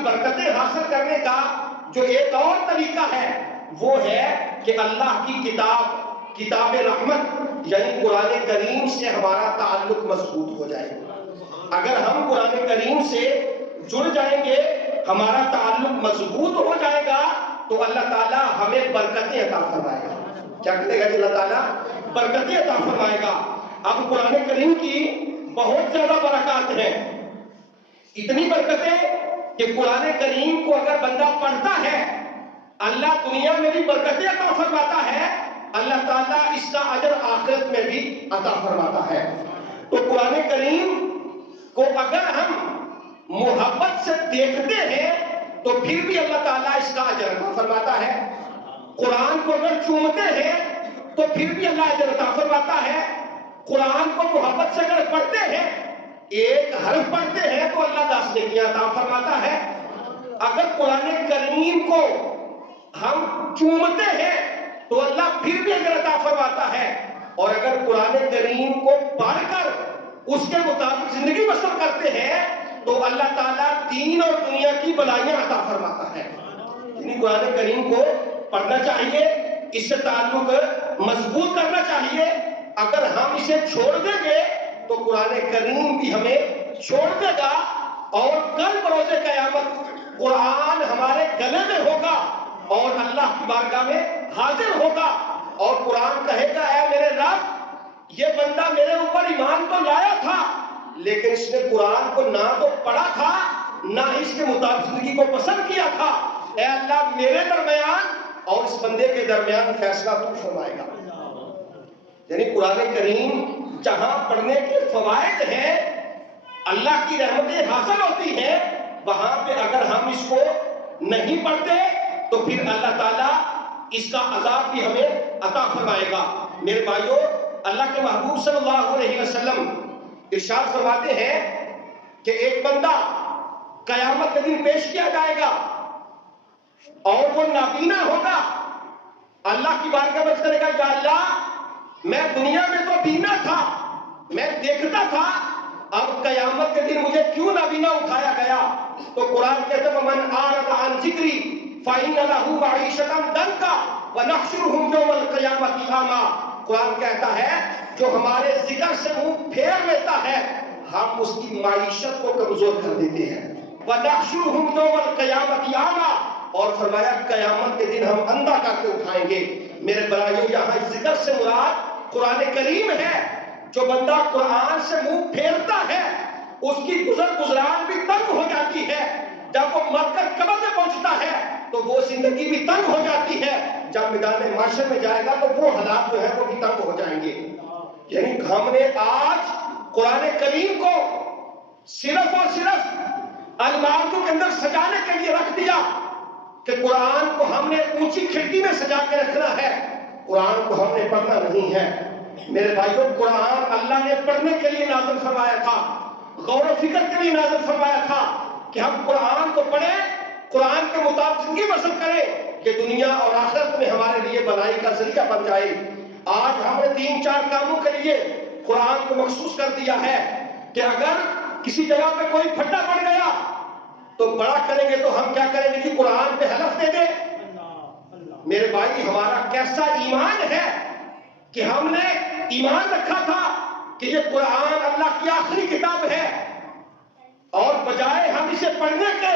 کی برکتیں حاصل کرنے کا جو ایک اور طریقہ ہے وہ ہے کہ اللہ کی کتاب رحمت یعنی قرآن کریم سے ہمارا تعلق مضبوط ہو جائے. اگر ہم قرآن کریم سے جڑ جائیں گے، ہمارا تعلق مضبوط ہو جائے گا، تو اللہ تعالیٰ ہمیں برکتیں عطا فرمائے گا. کیا کرے گا؟ اللہ تعالیٰ برکتیں عطا فرمائے گا. اب قرآن کریم کی بہت زیادہ برکات ہیں، اتنی برکتیں کہ قرآن کریم کو اگر بندہ پڑھتا ہے اللہ دنیا میں بھی برکتیں عطا فرماتا ہے، اللہ تعالیٰ اس کا اجر آخرت میں بھی عطا فرماتا ہے. تو قرآن کریم کو اگر ہم محبت سے دیکھتے ہیں تو پھر بھی اللہ تعالیٰ اس کا اجر عطا فرماتا ہے. قرآن کو اگر چومتے ہیں تو پھر بھی اللہ اجر عطا فرماتا ہے. قرآن کو محبت سے اگر پڑھتے ہیں، ایک حرف پڑھتے ہیں تو اللہ 10 نیکیاں عطا فرماتا ہے. اگر قرآن کریم کو ہم چومتے ہیں تو اللہ پھر بھی اجر عطا فرماتا ہے. اور اگر قرآن کریم کو پڑھ کر اس کے مطابق زندگی بسر کرتے ہیں تو اللہ تعالیٰ دین اور دنیا کی بلائیاں عطا فرماتا ہے. یعنی قرآن کریم کو پڑھنا چاہیے، اس سے تعلق مضبوط کرنا چاہیے. اگر ہم اسے چھوڑ دیں گے تو قرآن کریم بھی ہمیں چھوڑ دے گا، اور کل بروز قیامت قرآن ہمارے گلے میں ہوگا اور اللہ کی بارگاہ میں حاضر ہوگا، اور قرآن کہے گا اے میرے رب، یہ بندہ میرے اوپر ایمان تو لایا تھا لیکن اس نے قرآن کو نہ تو پڑھا تھا نہ اس کے مطابق زندگی کو پسند کیا تھا. اے اللہ میرے درمیان اور اس بندے کے درمیان فیصلہ تو فرمائے گا. یعنی قرآن کریم جہاں پڑھنے کے فوائد ہیں، اللہ کی رحمتیں حاصل ہوتی ہیں، وہاں پہ اگر ہم اس کو نہیں پڑھتے تو پھر اللہ تعالیٰ اس کا عذاب بھی ہمیں عطا فرمائے گا. میرے بھائیو، اللہ کے محبوب صلی اللہ علیہ وسلم ارشاد فرماتے ہیں کہ ایک بندہ قیامت کے دن پیش کیا جائے گا اور وہ نابینا ہوگا. اللہ کی بارگاہ میں کرے گا یا اللہ، میں دنیا میں تو بینا تھا، میں دیکھتا تھا، اب قیامت کے دن مجھے کیوں نابینا اٹھایا گیا؟ تو قرآن کہتا ہے من اعرض عن ذکری فإن له معیشۃ ضنکا ونحشرہ یوم القیامۃ اعمی. قرآن کہتا ہے جو ہمارے ذکر سے منہ پھیر لیتا ہے ہم اس کی معیشت کو کمزور کر دیتے ہیں. وَنَحْشُرُهُمْ يَوْمَ الْقِيَامَةِ أَعْمَىٰ، اور فرمایا قیامت کے دن ہم اندھا کر کے اٹھائیں گے. میرے برائیوں، یہاں ذکر سے مراد قرآن کریم ہے. جو بندہ قرآن سے منہ پھیرتا ہے اس کی گزران بھی تنگ ہو جاتی ہے. جب وہ مر کر قبر میں پہنچتا ہے تو وہ زندگی بھی تنگ ہو جاتی ہے. جب میدان محشر میں جائے گا تو وہ حالات جو ہیں وہ بھی تنگ ہو جائیں گے. یعنی ہم نے آج قرآن کریم کو صرف اور صرف الماریوں کے اندر سجانے کے لیے رکھ دیا کہ قرآن کو ہم نے اونچی کھڑکی میں سجا کے رکھنا ہے، قرآن کو ہم نے پڑھنا نہیں ہے. میرے بھائیوں، قرآن اللہ نے پڑھنے کے لیے نازل فرمایا تھا، غور و فکر کے لیے نازل فرمایا تھا کہ ہم قرآن کو پڑھیں، قرآن کے مطابق زندگی بسر کریں کہ دنیا اور آخرت میں ہمارے لیے بھلائی کا ذریعہ بن جائے. آج ہم نے 3-4 کاموں کے لیے قرآن کو مخصوص کر دیا ہے کہ اگر کسی جگہ پہ کوئی پھٹا پڑ گیا تو بڑا کریں گے تو ہم کیا کریں گے کہ قرآن پہ حلف دے دیں. میرے بھائی، ہمارا کیسا ایمان ہے کہ ہم نے ایمان رکھا تھا کہ یہ قرآن اللہ کی آخری کتاب ہے، اور بجائے ہم اسے پڑھنے کے،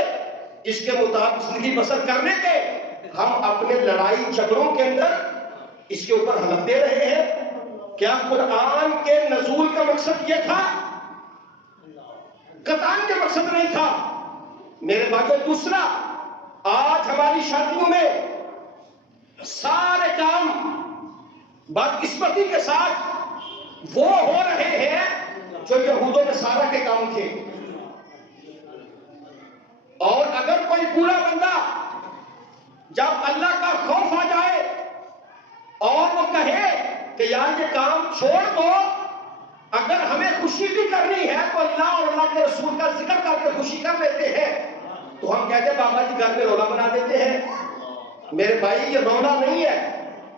اس کے مطابق زندگی بسر کرنے کے، ہم اپنے لڑائی جھگڑوں کے اندر اس کے اوپر حلف دے رہے ہیں. کیا قرآن کے نزول کا مقصد یہ تھا؟ قطعاً کے مقصد نہیں تھا. میرے بھائیو، دوسرا، آج ہماری شادیوں میں سارے کام بدقسمتی کے ساتھ وہ ہو رہے ہیں جو یہود و نصارہ کے کام تھے. اور اگر کوئی بوڑھا بندہ جب اللہ کا خوف آ جائے اور وہ کہے کہ یار یہ کام چھوڑ دو، اگر ہمیں خوشی بھی کرنی ہے تو اللہ اور اللہ کے رسول کا ذکر کر کے خوشی کر لیتے ہیں، تو ہم کہتے ہیں بابا جی گھر میں رولا بنا دیتے ہیں. میرے بھائی، یہ رولا نہیں ہے،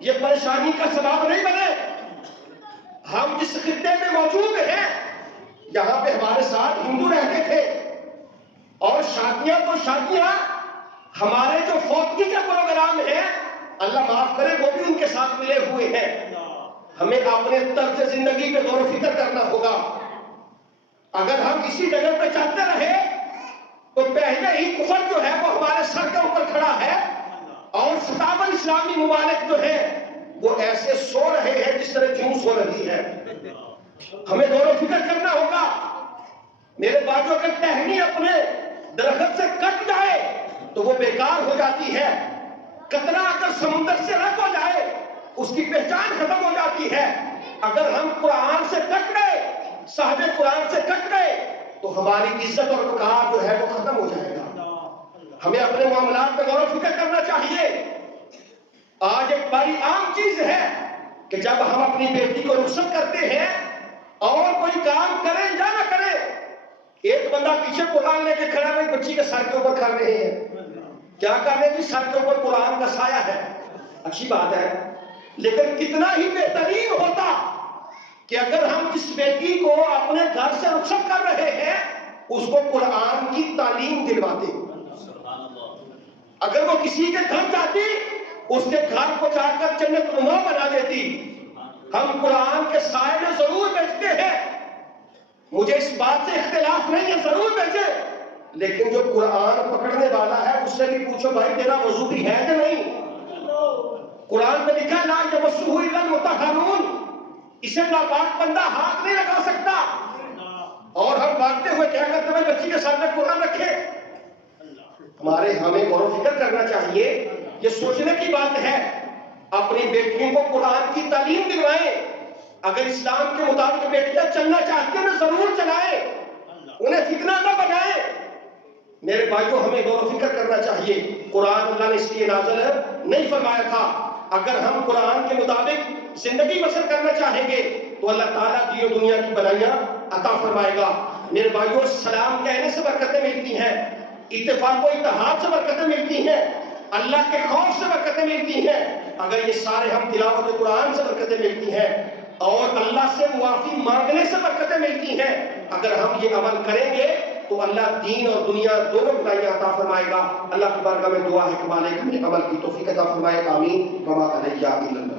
یہ پریشانی کا سبب نہیں بنے. ہم جس خطے میں موجود ہیں، یہاں پہ ہمارے ساتھ ہندو رہتے تھے، اور شادیاں تو شادیاں، ہمارے جو فوتگی کے پروگرام ہیں اللہ معاف کرے وہ بھی ان کے ساتھ ملے ہوئے ہیں۔ ہمیں اپنے طرز زندگی پہ غور و فکر کرنا ہوگا۔ اگر ہم اسی جگہ پہ چلتے رہے تو پہلے ہی کفر جو ہے وہ ہمارے سر کے اوپر کھڑا ہے، اور 57 اسلامی ممالک جو ہیں وہ ایسے سو رہے ہیں جس طرح جون سو رہی ہے۔ ہمیں غور و فکر کرنا ہوگا میرے بھائیو۔ اگر ٹہنی اپنے درخت سے کٹ جائے تو وہ بیکار ہو جاتی ہے، قطرہ اگر سمندر سے رد ہو جائے اس کی پہچان ختم ہو جاتی ہے۔ اگر ہم قرآن سے کٹ گئے، صاحب قرآن سے کٹ گئے تو ہماری عزت اور وقار جو ہے وہ ختم ہو جائے گا۔ ہمیں اپنے معاملات میں غور و فکر کرنا چاہیے۔ آج ایک بڑی عام چیز ہے کہ جب ہم اپنی بیٹی کو رخصت کرتے ہیں اور کوئی کام کرے یا نہ کرے، ایک بندہ پیچھے قرآن لے کے کھڑا ہے، بچی کے سر کے اوپر کر رہے ہیں۔ کیا کر رہے ہیں؟ سر کے اوپر قرآن کا سایہ ہے، اچھی بات ہے، لیکن کتنا ہی بہترین ہوتا کہ اگر ہم جس بیٹی کو اپنے گھر سے رخصت کر رہے ہیں اس کو قرآن کی تعلیم دلواتے۔ اگر وہ کسی کے گھر جاتی اس کے گھر کو جا کر جنت نما بنا دیتی۔ ہم قرآن کے سائے میں ضرور بیچتے ہیں، مجھے اس بات سے اختلاف نہیں ہے، ضرور بیچے، لیکن جو قرآن پکڑنے والا ہے اس سے بھی پوچھو بھائی تیرا وضو بھی ہے کہ نہیں؟ قرآن میں لکھا لا یمسہ الا المطہرون، اسے ناپاک بندہ ہاتھ نہیں لگا سکتا، اور ہم بھاگتے ہوئے کیا کرتے ہیں؟ بچی کے سامنے قرآن رکھے۔ ہمیں غور و فکر کرنا چاہیے، یہ سوچنے کی بات ہے۔ اپنی بیٹیوں کو قرآن کی تعلیم دلوائیں۔ اگر اسلام کے مطابق بیٹیاں چلنا چاہتی ہیں ضرور چلائیں، انہیں فتنہ نہ بنائیں۔ میرے بھائیوں ہمیں غور و فکر کرنا چاہیے۔ قرآن اللہ نے اس لیے نازل نہیں فرمایا تھا۔ اگر ہم قرآن کے مطابق زندگی بسر کرنا چاہیں گے تو اللہ تعالیٰ دین و دنیا کی بھلائیاں عطا فرمائے گا۔ میرے بھائیوں سلام کہنے سے برکتیں ملتی ہیں، اتفاق و اتحاد سے برکتیں ملتی ہیں، اللہ کے خوف سے برکتیں ملتی ہیں۔ اگر یہ سارے ہم تلاوت قرآن سے برکتیں ملتی ہیں اور اللہ سے معافی مانگنے سے برکتیں ملتی ہیں، اگر ہم یہ عمل کریں گے تو اللہ دین اور دنیا دونوں بھلائیاں عطا فرمائے گا۔ اللہ کی بارگاہ میں دعا ہے کہ مالک ہمیں عمل کی توفیق عطا فرمائے، آمین۔ وما علیہ الا البلاغ۔